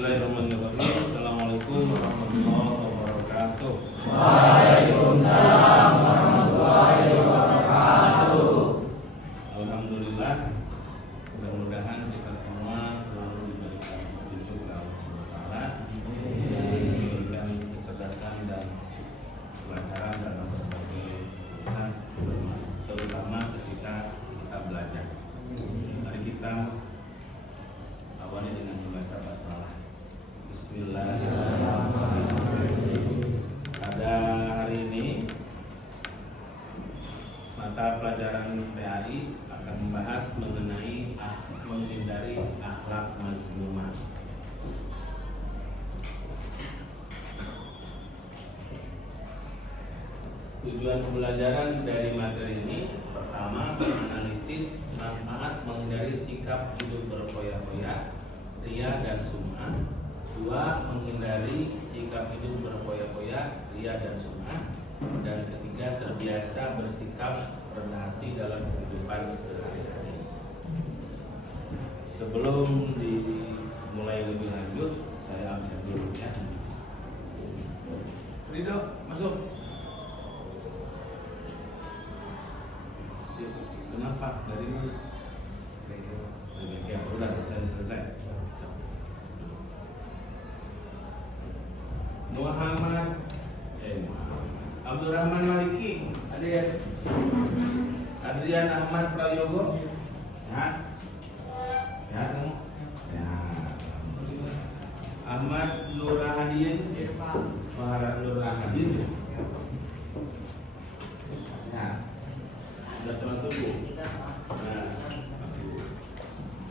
Bismillahirrahmanirrahim. Assalamualaikum warahmatullahi wabarakatuh. Waalaikumsalam warahmatullahi wabarakatuh. Alhamdulillah, mudah-mudahan kita semua selalu diberikan petunjuk oleh Allah SWT, diberikan kecerdasan dan kelancaran dalam berbagai urusan, terutama ketika kita belajar. Mari kita awali dengan membaca basmalah. Bismillahirrahmanirrahim. Pada hari ini mata pelajaran PAI akan membahas mengenai menghindari akhlak mazmumah. Tujuan pembelajaran dari materi ini pertama, menganalisis manfaat menghindari sikap hidup berfoya-foya, ria dan sum'ah. Dua, menghindari sikap hidup berfoya-foya, ria dan sum'ah. Dan ketiga, terbiasa bersikap rendah hati dalam kehidupan sehari-hari. Sebelum dimulai lebih lanjut, saya absen dulu ya. Ridho, masuk. Kenapa? Dari mana? Ya, udah selesai. Muhammad Abdurrahman Maliki, ada ya? Adrian Ahmad Prayogo, ya, ya kamu, ya. Ahmad Nurahadin, Muhammad Nurahadin, ya. Sudah sholat subuh. Nah,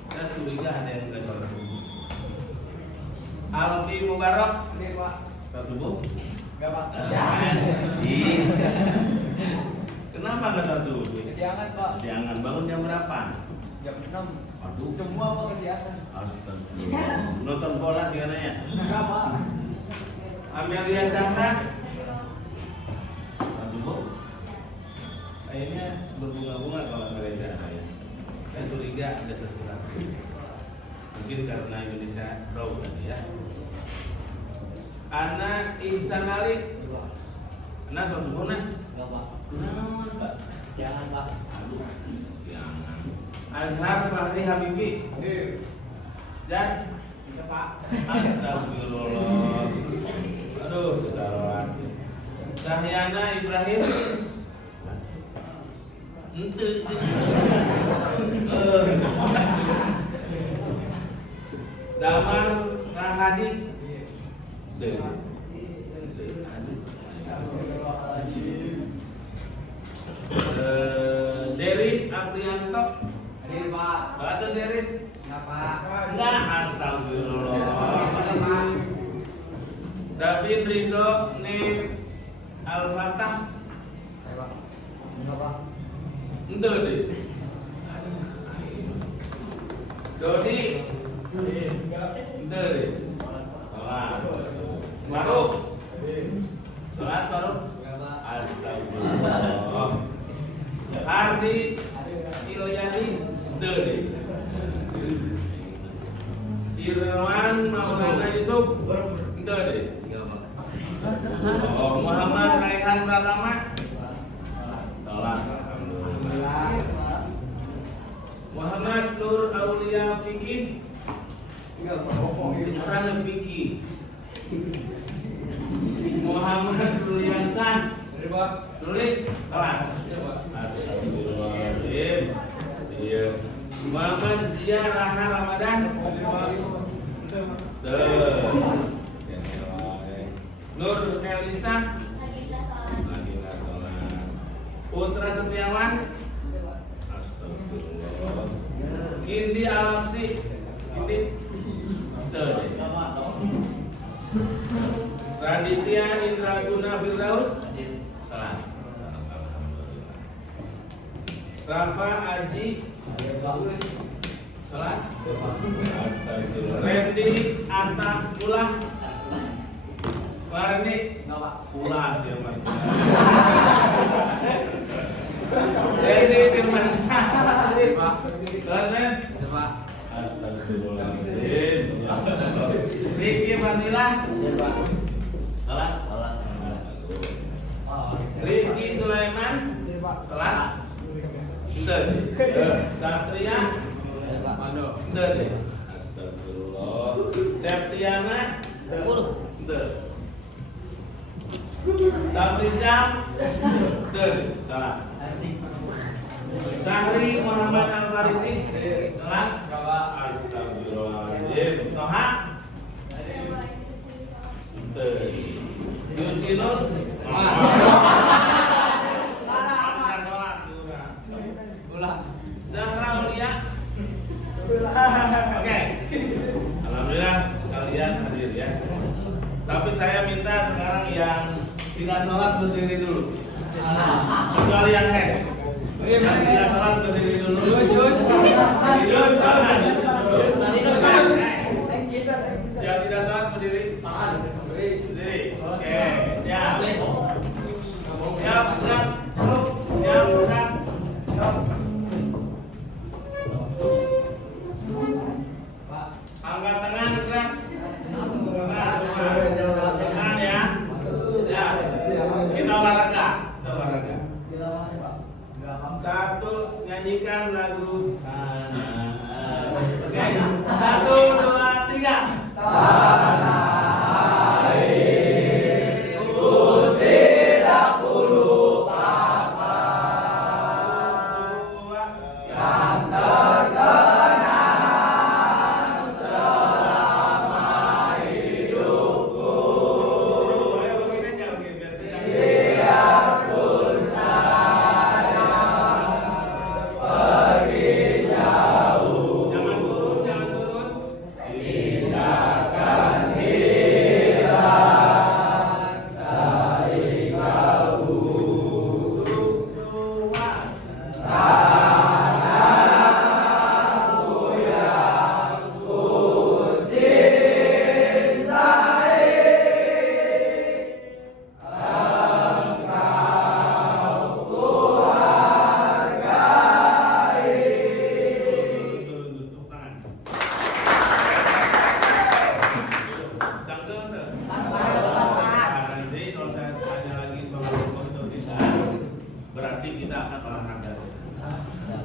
saya curiga ada yang nggak sholat subuh. Alfi Mubarak, ini Pak. Sholat subuh? Enggak Pak. Kenapa nggak sholat subuh? Kesiangan Pak. Kesiangan. Bangun jam berapa? Jam 6. Aduh. Semua Pak kesiangan. Astagfirullah. Nonton bola sih katanya. Enggak Pak. Amelia Zahra. Sholat subuh? Kayaknya berbunga-bunga kalau gereja saya. Saya curiga ada sesuatu. Mungkin karena Indonesia draw tadi ya. Anak Ihsan Ali. Anak sholat subuh nak? Enggak Pak. Kenapa Pak? Kesiangan Pak. Aduh, siangan. Azhar Fahri Habibi. Dan Iya Pak. Astagfirullah. Aduh, kesalahan. Sahyana Ibrahim. Ente sih. Damar Rahadi. Deris Aprianto. Hadir Pak. Ada Deris? Enggak Pak. Enggak, astagfirullah. David Ridho Nis Al-Fatah. Ayo Pak. Enggak Pak. Ente deh. Dodi. Ente deh. Sholat. Baru. Sholat baru. Enggak Pak. Astagfirullah. Ardi Ilyani. Ente deh. Irwan Maulana Yusuf. Ente deh. Oh, Muhammad Raihan Pratama. Sholat. Muhammad Nur Aulia Fikih. Enggak Pak. Orang Fikih. Muhammad Ruliansan. Hadir Pak. Nulis sholat. Astagfirullahaladzim. Iya. Muhammad Zia Raha Ramadan. Hadir Pak. Nur Elisa. Nagilah sholat. Putra Setiawan. Astagfirullah. Indi Alamsi. Indi. Enggak Pak. Raditya Indraguna Firdaus. Salah. Alhamdulillah. Rafa Aji. Hadir Pak. Salah. Astagfirullah. Randy Atta Pulah. Pak Randy. Enggak Pak. Pulah sih Mas. Jadi Firman Sah. Hadir Pak. Kalian. Hadir Pak. Astagfirullahaladzim. Riki Fadilah. Salah. Rizky Sulaiman. Salah. Enter. Satria. Enter. Astagfirullah. Septiana. Enter. Safrizam. Enter. Salah. Sahri Muhammad Al-Farisi. Salah. Astagfirullahaladzim. Noha. Enter. Yusinus. Zahra Mulia. Oke. Alhamdulillah kalian hadir ya. Tapi saya minta sekarang yang tidak sholat berdiri dulu. Kecuali yang yang tidak sholat berdiri dulu. Yang tidak sholat berdiri. Berdiri. Oke. Siap. Siap. Angkat tangan, gerak. Tangan ya. Ya. Kita olahraga. Satu, nyanyikan lagu Tanah. Oke. 1, 2, 3. Tanah airku tidak perlu papan yang terkenal selama hidupku. Ayo begini aja, biar ku sayang pergi jauh. Jangan turun. Tidak akan hilang dari kalbu. Tanahku yang ku cintai, engkau ku hargai. Tutup tangan. Cangkem tuh. Nanti kalau saya tanya lagi soal rukun atau tidak, berarti kita akan olahraga.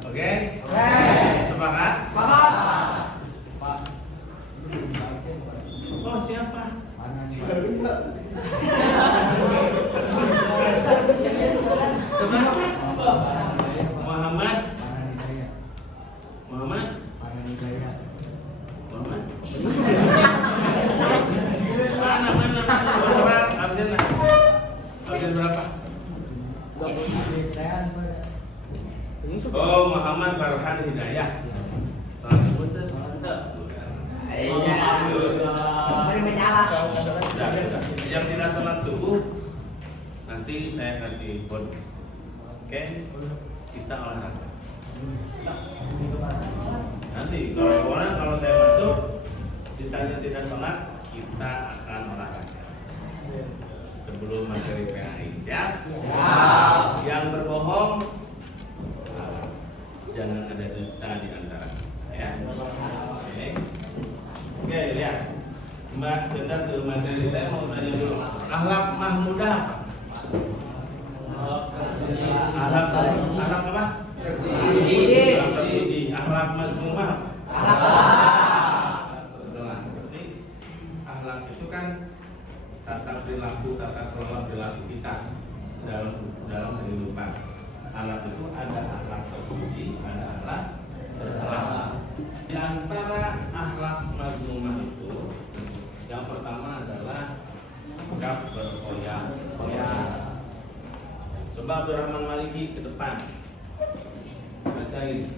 Oke? Sepakat? Oh, siapa? Muhammad. Muhammad. Mana? Absen berapa? Oh, Muhammad Farhan Hidayah. Sudah. Yang tidak sholat subuh nanti saya kasih bonus. Oke? Kita olahraga. Nanti kalau saya masuk ditanya tidak sholat, kita akan olahraga sebelum materi PAI. Siap? Yang berbohong, jangan ada dusta di antara kita, ya. Oke, lihat. Mbak, kita ke materi saya mau tanya dulu. Akhlak mahmudah apa? Akhlak apa? Terpuji. Akhlak mazmumah apa? Salah. Berarti akhlak itu kan tata perilaku, tata kelola perilaku kita dalam kehidupan. Akhlak itu ada akhlak terpuji, ada akhlak tercela. Di antara akhlak mazmumah itu, yang pertama adalah sikap berfoya-foya. Coba Abdurrahman Maliki ke depan. Bacain.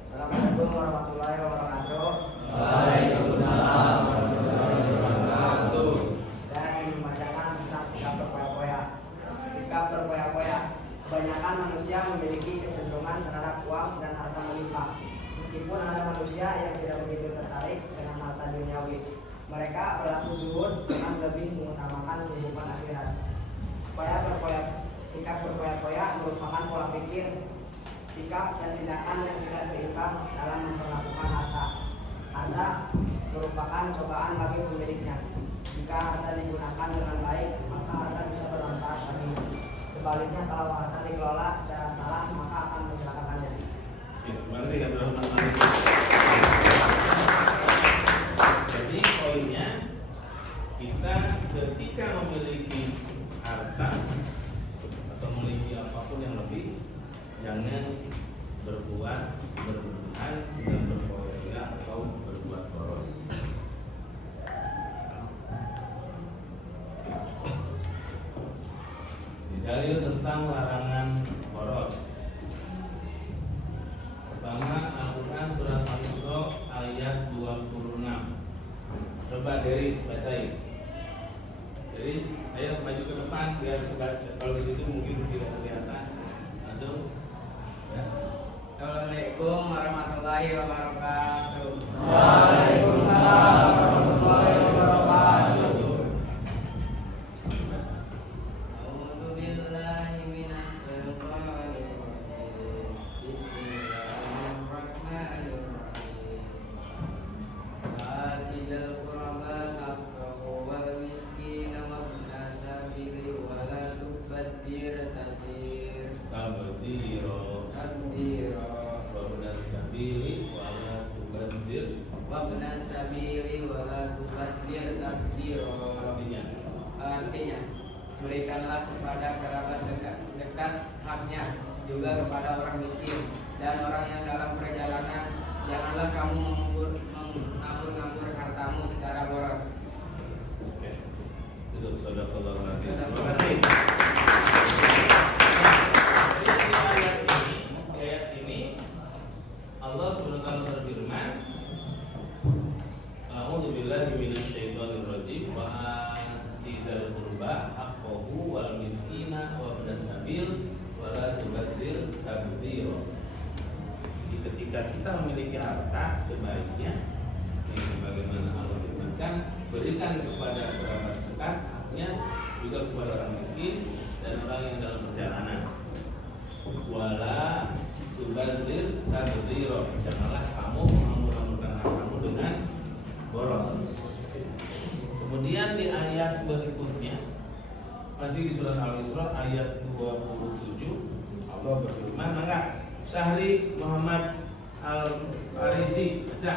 Assalamualaikum warahmatullahi wabarakatuh. Waalaikumsalam warahmatullahi wabarakatuh. Saya ingin membacakan tentang sikap berfoya-foya. Sikap berfoya-foya. Kebanyakan manusia memiliki kecenderungan terhadap uang dan harta melimpah. Meskipun ada manusia yang tidak begitu tertarik dengan harta duniawi, mereka berlaku zuhud dengan lebih mengutamakan kehidupan akhirat. Sikap berfoya-foya merupakan pola pikir, sikap dan tindakan yang tidak seimbang curang dalam memperlakukan harta. Harta merupakan cobaan bagi pemiliknya. Jika harta digunakan dengan baik, maka harta bisa bermanfaat baginya. Sebaliknya, kalau harta dikelola secara salah, maka akan mencelakakannya. Ya, terima kasih ya, Abdurrahman. Jadi poinnya, kita ketika memiliki harta atau memiliki apapun yang lebih, jangan berbuat berlebihan dan berpoya atau berbuat boros. Dalil tentang larangan boros. Pertama, Al-Quran surat Al-Isra ayat 26. Coba Deris bacain. Deris, ayo maju ke depan biar kalau di situ mungkin tidak kelihatan. Langsung. Ya. Assalamualaikum warahmatullahi wabarakatuh. Waalaikumsalam warahmatullahi wabarakatuh. A'udzu billahi minasy syaithanir rajim. Bismillahirrahmanirrahim. Atidal qurba haqqahu wal miskina wabna sabili wa la tubaddir tabdira. Wabnas sabili wala tubaddir. Wabna sabili wa la tubaddir tabdira. Artinya, berikanlah kepada kerabat dekat haknya, juga kepada orang miskin dan orang yang dalam perjalanan. Janganlah kamu mengambur-ngambur hartamu secara boros. Oke. Itu sadaqallahu alazim. Terima kasih. Di ayat ini Allah Subhanahu wa taala berfirman, A'udzu billahi minasy syaithanir rajim wa atidal qurba haqqahu wal miskina wa ibnas sabil wa la tubadzir tabdzira. Jadi ketika kita memiliki harta, sebaiknya ini sebagaimana Allah firmankan, berikan kepada kerabat dekat haknya, juga kepada orang miskin dan orang yang dalam perjalanan. Wala tubadzir tabdzira. Janganlah kamu mengamur-amurkan hartamu dengan boros. Kemudian di ayat berikutnya masih di surat Al-Isra ayat 27 Allah berfirman, maka Syahri Muhammad Al-Farisi baca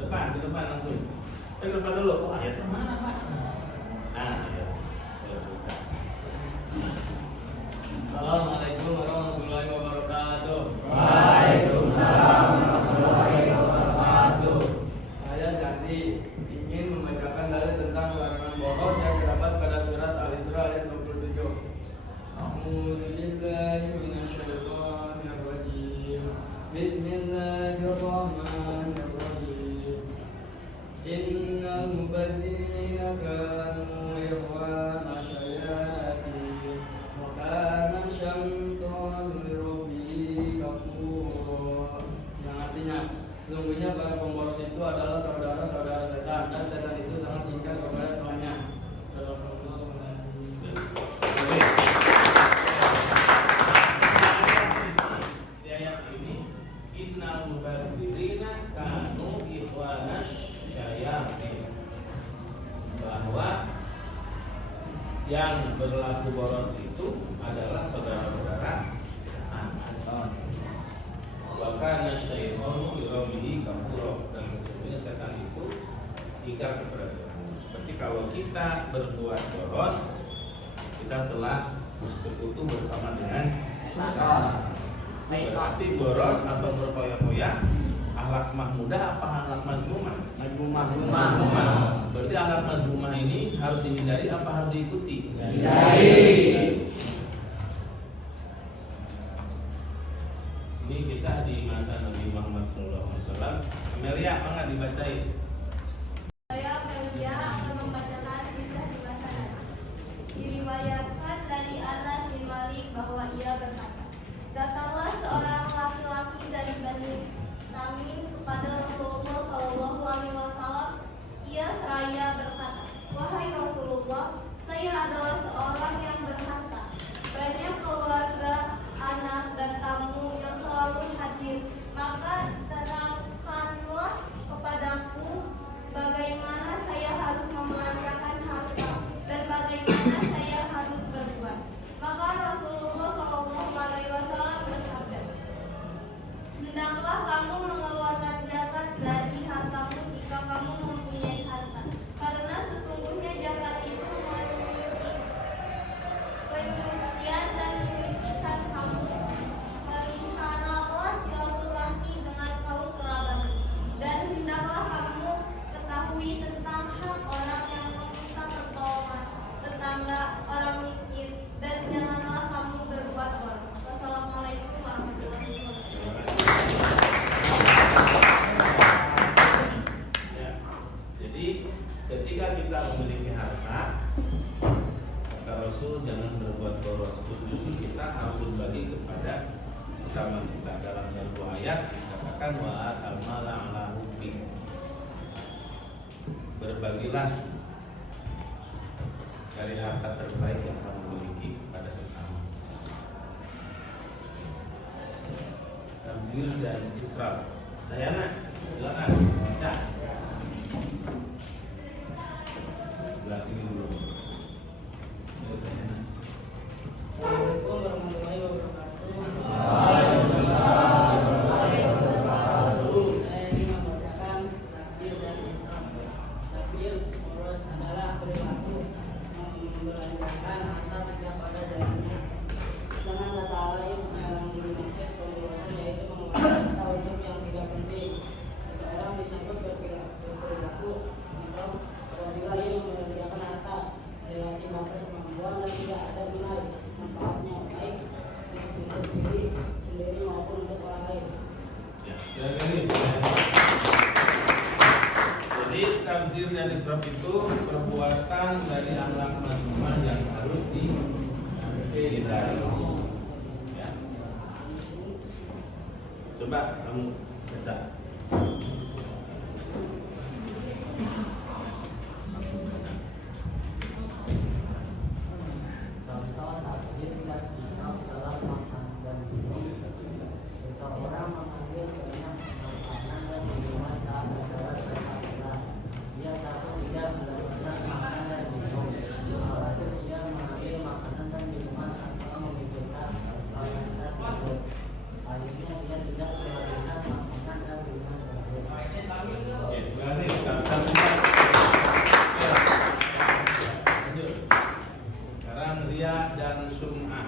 depan, ke depan langsung. Ke depan dulu. Oh, ayatnya mana, Pak? Nah, ya. Assalamualaikum warahmatullahi wabarakatuh. Waalaikumsalam warahmatullahi wabarakatuh. Saya Sandi ingin membacakan dalil tentang larangan boros yang terdapat pada surat Al-Isra ayat 27. A'udzu billahi minasy syaithanir rajim. Bismillahirrahmanirrahim. Innal mubadzirina kanu ikhwana syayatin wa kana syaitanu lirabbihi kafura. Yang artinya, sesungguhnya para pemboros itu adalah saudara-saudara setan dan setan itu sangat ingkar kepada Tuhannya. Di ayat ini, innal mubadzirina kanu ikhwanas syayatin, bahwa yang berlaku boros itu adalah saudara-saudara setan. Bahkan syaitanu lirabbihi kafura, dan sesungguhnya setan itu ingkar kepada Tuhan. Berarti kalau kita berbuat boros, kita telah bersekutu bersama dengan setan. Berarti boros atau berpoya-poya akhlak mahmudah apa akhlak mazmumah? Mazmumah. Berarti akhlak mazmumah ini harus dihindari apa harus diikuti? Hindari. Ini kisah di masa Nabi Muhammad SAW. Amelia, apa nggak dibacain? Saya Amelia akan membacakan kisah di masa Nabi. Diriwayatkan dari Anas bin Malik bahwa ia berkata, datanglah seorang laki-laki dari Bani Tamim kepada Rasulullah SAW. Ia seraya berkata, wahai Rasulullah, saya adalah seorang yang berharta, banyak keluarga, anak dan tamu yang selalu hadir. Maka hendaklah kamu mengeluarkan zakat dari hartamu jika kamu mempunyai harta, karena sesungguhnya zakat itu menyuci penyucian dan menyucikan kamu. Peliharalah silaturahmi dengan kaum kerabat, dan hendaklah kamu ketahui tentang hak orang yang meminta pertolongan, tetangga, orang miskin, dan janganlah kamu berbuat boros. Wassalamualaikum warahmatullahi wabarakatuh. Ya, jadi ketika kita memiliki harta, kata Rasul jangan berbuat boros. Justru kita harus berbagi kepada sesama kita. Dalam sebuah ayat dikatakan wa al-mala ala hubbi. Berbagilah dari harta terbaik yang kamu miliki pada sesama. Tabdil dan israf. Sayana, silakan baca. Sebelah sini dulu. Ayo, Sayana. Assalamualaikum warahmatullahi wabarakatuh. Waalaikumsalam warahmatullahi wabarakatuh. Saya ingin membacakan takbir dan israf. Takbir boros adalah perilaku membelanjakan harta tidak pada jalannya. Dengan kata lain yang dimaksud pemborosan yaitu mengeluarkan harta untuk yang tidak penting. Seseorang disebut berperilaku israf apabila ia membelanjakan harta melewati batas kemampuan dan tidak ada nilai manfaatnya baik untuk diri sendiri maupun untuk orang lain. Ya, kira-kira ini. Jadi tabzir dan israf itu perbuatan dari akhlak mazmumah yang harus dihindari. Ya. Coba kamu baca. Contoh takbir dan israf dalam makan dan minum. Seseorang mengambil banyak makanan dan minuman saat berjalan berjalan. Dia takut tidak mendapatkan makanan dan minum. Alhasil dia mengambil makanan dan minuman tanpa memikirkan hal yang tersebut. Akhirnya dia tidak mendapatkan makanan dan minuman tersebut. Oke, terima kasih. Ustaz. Ya. Lanjut. Sekarang riya dan sum'ah.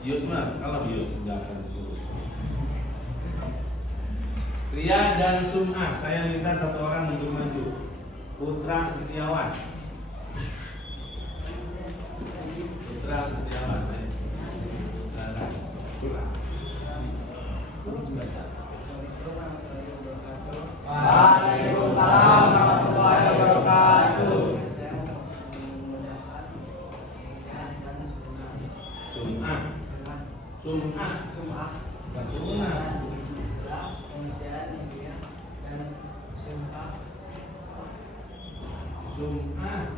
Yusma, kalau Yus nggak akan disuruh. Riya dan sum'ah. Saya minta satu orang untuk maju. Putra Setiawan. Putra Setiawan. Waalaikumsalam warahmatullahi wabarakatuh. Sum'ah. Sum'ah. Bukan sunnah.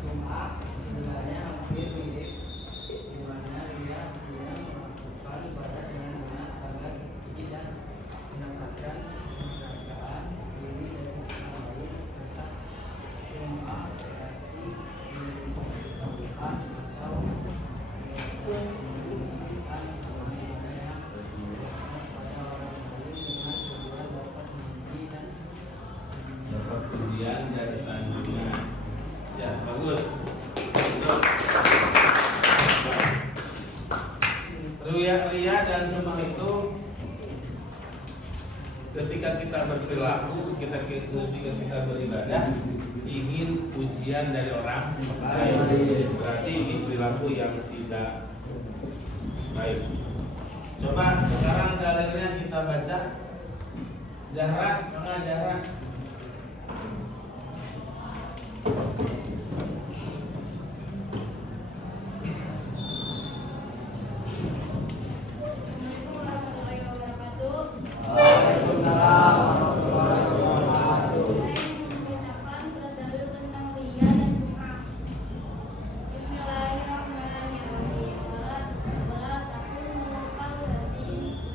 Sum'ah. Sebenarnya hampir mirip di mana dia melakukan ibadah dengan benar agar tidak mendapatkan penghargaan diri dari orang lain serta sum'ah berarti melakukan atau melakukan ibadah yang pada orang lain dengan tujuan dapat memuji dan Dapat pujian dari sanjungan. Ya, bagus. Riya dan sum'ah itu ketika kita berperilaku, ketika kita beribadah ingin pujian dari orang lain, berarti ini perilaku yang tidak baik. Coba sekarang dalilnya kita baca. Zahra, mana Zahra? Assalamualaikum warahmatullahi wabarakatuh. Waalaikumsalam warahmatullahi wabarakatuh. Saya membacakan surat dalil tentang riya dan sum'ah. Bismillahirrahmanirrahim. Wala takunu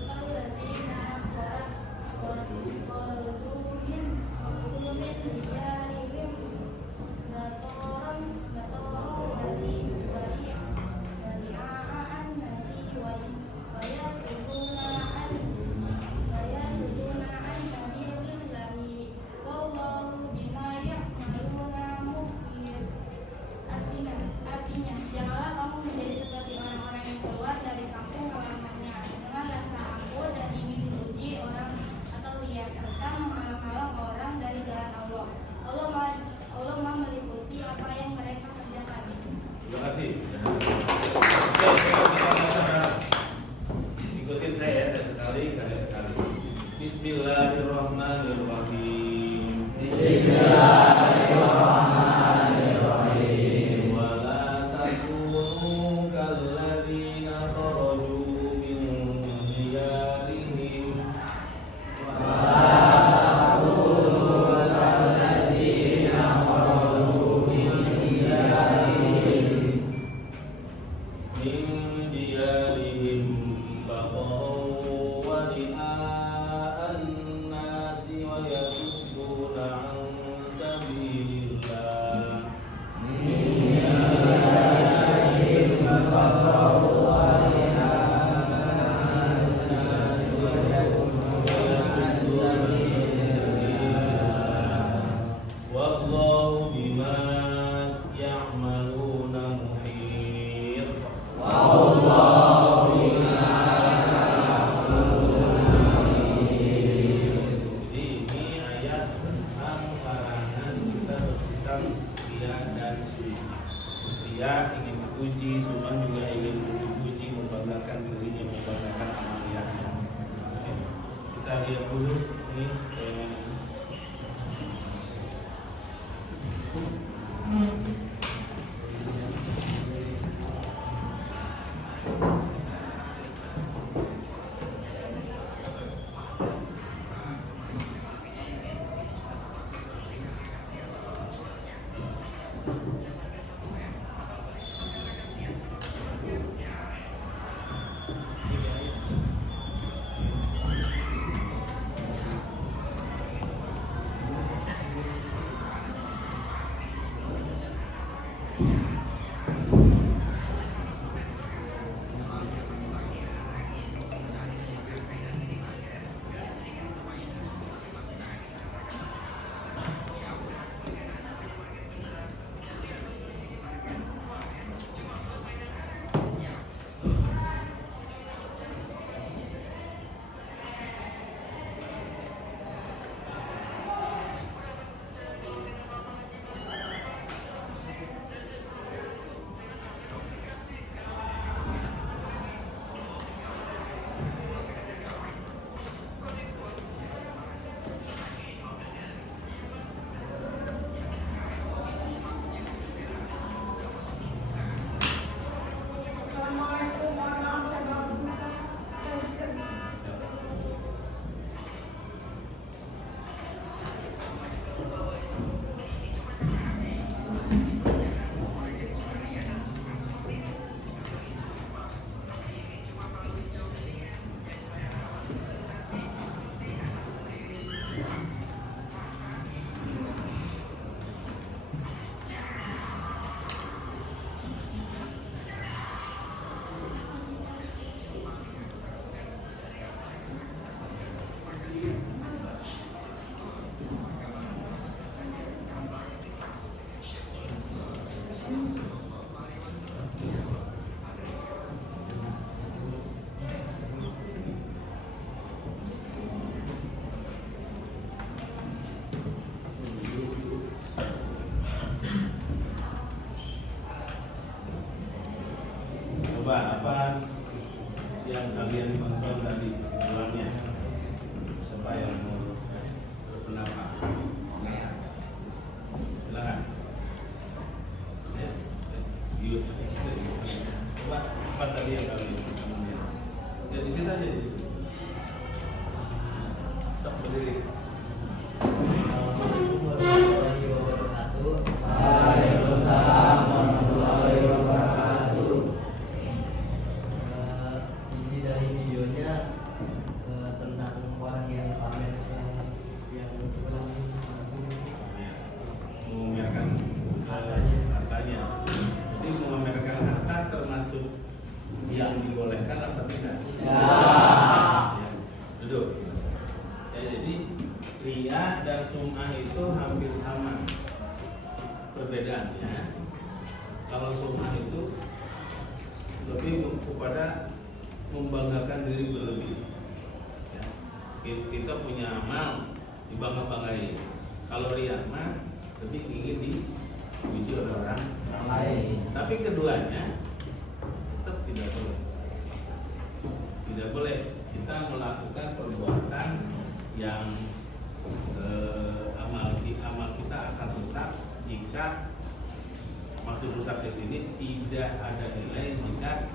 kalladzina kafarat wa kharaju min diyarihim bataran dari bari'an dari wa yasuduna an Bismillahirrahmanirrahim. Bismillahirrahmanirrahim. Wala takunu kalladzina kharaju min diyarihim min diyarihim baqaw wa ri'a'an nasi wa yasudduna an sabilillah. Wallahu bima ya'maluna muhit. Jadi ini ayat tentang larangan kita bersikap ria dan sum'ah. Ria ingin dipuji, sum'ah juga ingin dipuji, membanggakan dirinya, membanggakan amaliyahnya. Oke. Kita lihat dulu nih coba apa yang kalian tonton tadi kesimpulannya. Siapa yang mau berpendapat? Silakan. Ya, Yusuf. Coba apa tadi yang kalian tonton? Ya di situ aja di situ. Stop berdiri. Assalamualaikum warahmatullahi wabarakatuh. Waalaikumsalam warahmatullahi wabarakatuh. Isi dari videonya tentang orang yang pamer yang Memamerkan hartanya. Jadi memamerkan harta termasuk yang dibolehkan atau tidak? Ya. Ya. Duduk. Ya, jadi ria dan sum'ah itu hampir sama perbedaannya. Kalau sum'ah itu lebih kepada membanggakan diri berlebih. Ya. Kita punya amal dibangga-banggain. Kalau ria mah lebih ingin dipuji oleh orang lain. Tapi keduanya tetap tidak boleh. Tidak boleh kita melakukan perbuatan yang amal kita akan rusak jika, maksud rusak di sini tidak ada nilai jika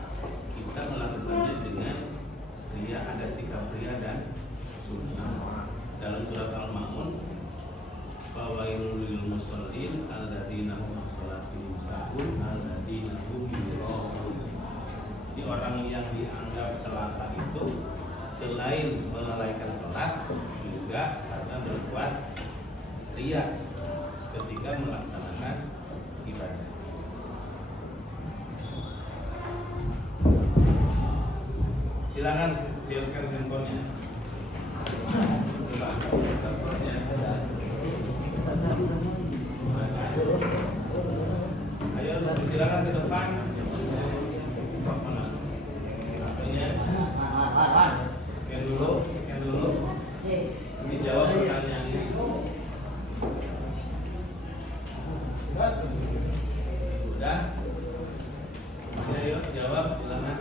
kita melakukannya dengan ria, ada sikap ria dan sum'ah. Dalam surat Al-Ma'un, fawailul lil musallin alladzina hum an sholatihim sahun alladzina hum yura'un. Jadi orang yang dianggap celaka itu selain melalaikan sholat juga karena berbuat ria ketika melaksanakan ibadah. Silakan siapkan handphonenya. Ayo silakan ke depan. Scan dulu. Ini jawab pertanyaan ini. Sudah? Ayo jawab, silakan.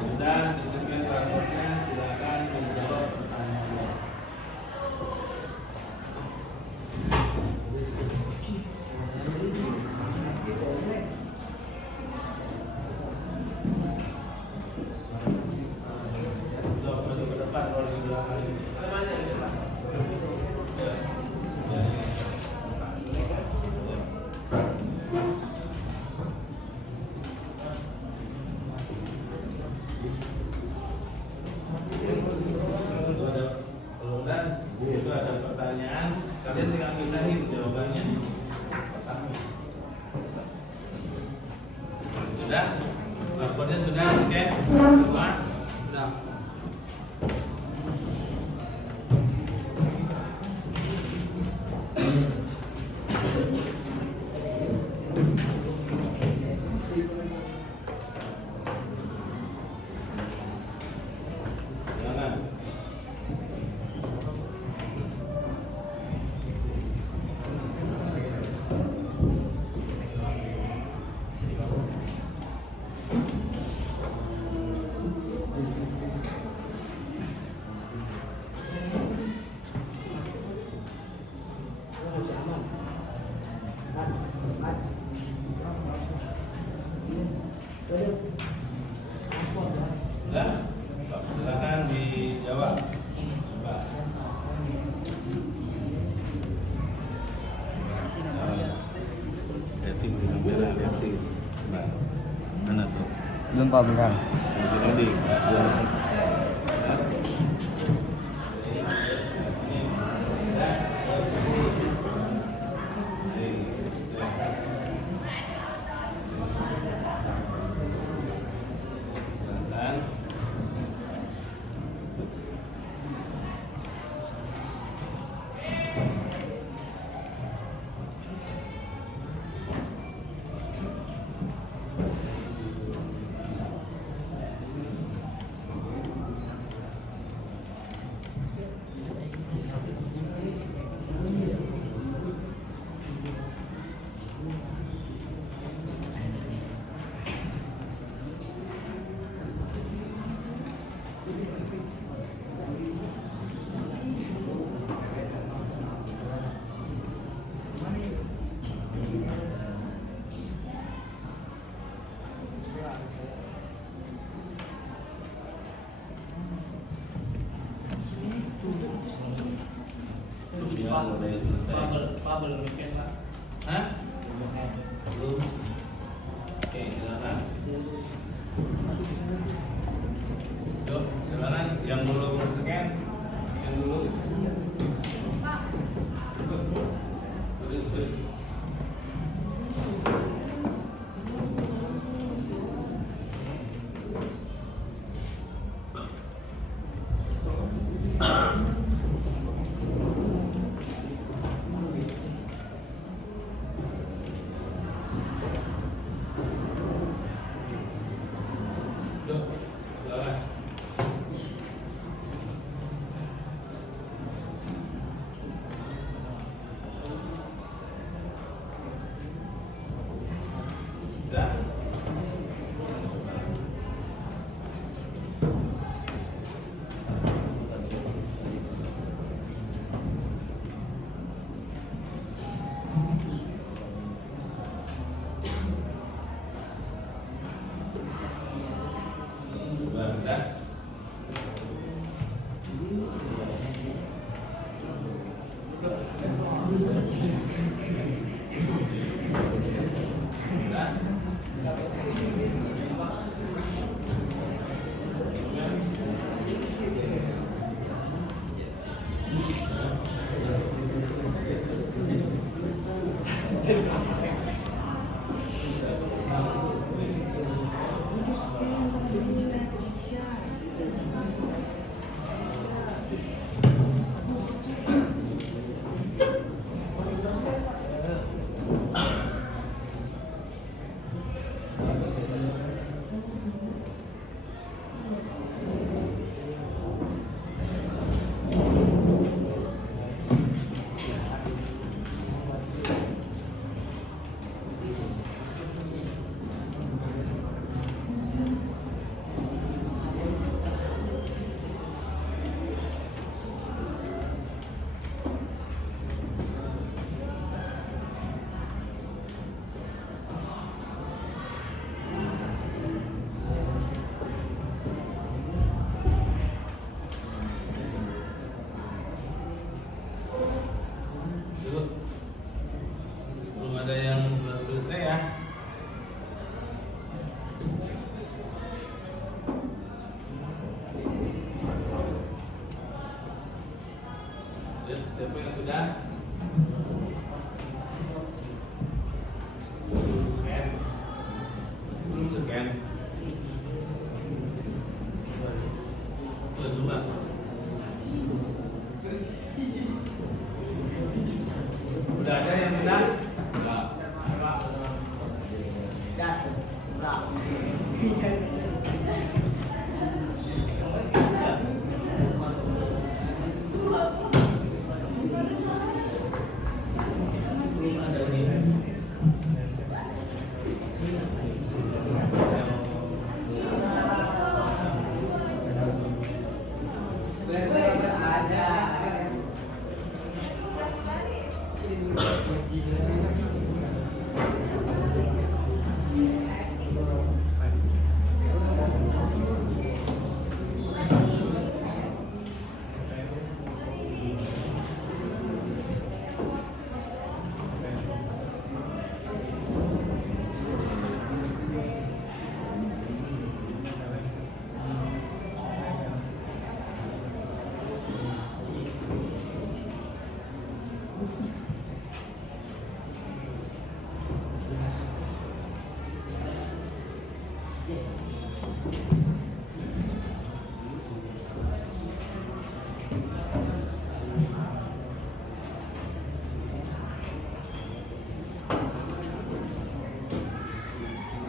Sudah disediakan barcode-nya, silakan menjawab pertanyaannya. Itu ada pertanyaan, kalian tinggal pisahin jawabannya. Sudah? Barcode-nya sudah, oke? Semua? Sudah. Silakan. Sudah? Silakan dijawab. Coba. Rating kamera, rating. Coba. Mana tuh? Belum Pak, bentar. Jadi, udah selesai. Pak belum weekend Pak. Hah? Belum. Oke, silakan. Yuk, silakan yang belum scan, yang dulu. Bisa? Sudah? Dulu belum ada yang belum selesai ya. Siapa yang sudah? Scan. Belum scan. Coba. Udah ada yang sudah? Enggak. Belum ada nih.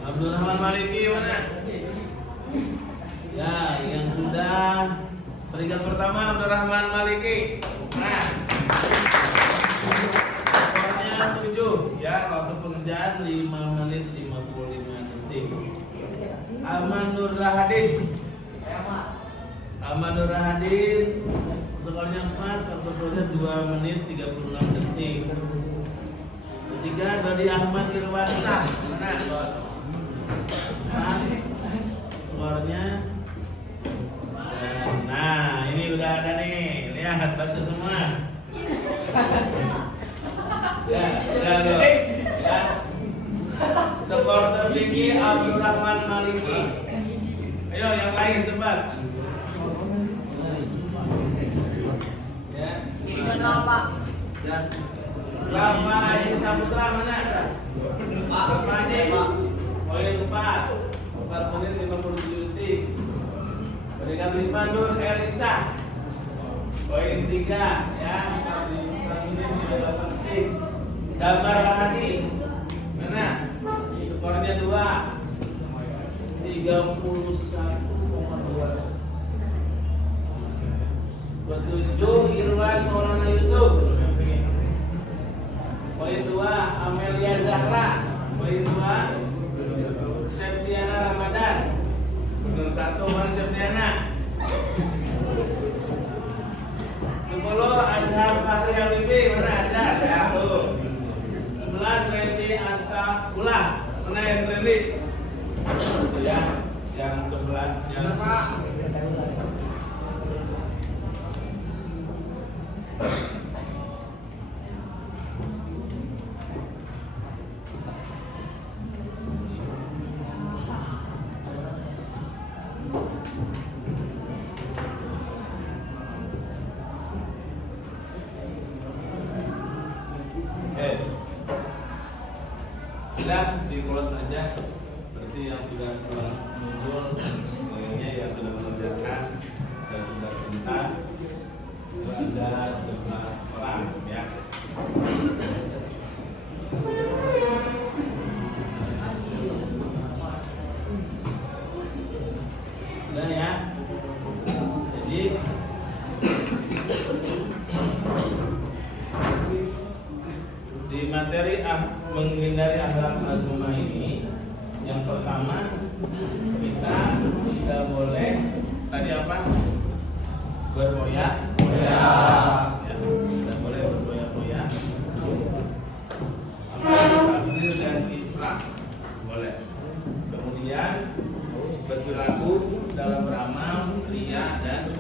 Abdul Rahman Maliki mana? Ya, yang sudah peringkat pertama Abdul Rahman Maliki. Nah, skornya 7. Ya, waktu pengerjaan 5 menit 55 detik. Aman Nur Rahadin. Aman Nur Rahadin skornya 4, waktu pengerjaan 2 menit 36 detik. Ketiga Dodi Ahmad Irwansyah. Mana? Skornya. Nah, ini udah ada nih. Lihat, baca semua. Ya, tuh. Ya. Skor tertinggi Abdul Rahman Maliki. Ayo yang lain cepat. Ya. Sini berapa? Dan Rafa Haji Saputra mana? Rafa Haji. Poin 4. 4 menit 57 detik. Peringkat 5 Nur Elisa. Poin 3 ya. 4 menit 58 detik. Damar Rahadi. Mana? Skornya 2. 31,2. Ketujuh Irwan Maulana Yusuf. Poin 2 Amelia Zahra. Poin 2 Nomor 1 mana Septiana? 10 Azhar Fahri Habibi, mana Azhar? 11 Reti Anta Ulah, mana yang rilis? Itu ya, yang sebelahnya Pak. Sudah di close aja. Berarti yang sudah muncul semuanya yang sudah mengerjakan dan sudah tuntas itu ada 11 orang ya. Udah ya. Jadi di materi menghindari akhlak mazmumah ini, yang pertama kita tidak boleh tadi apa? Berboya. Ya, tidak boleh berboya-boya. Takdir dan Islam boleh. Kemudian berperilaku dalam beramal ria dan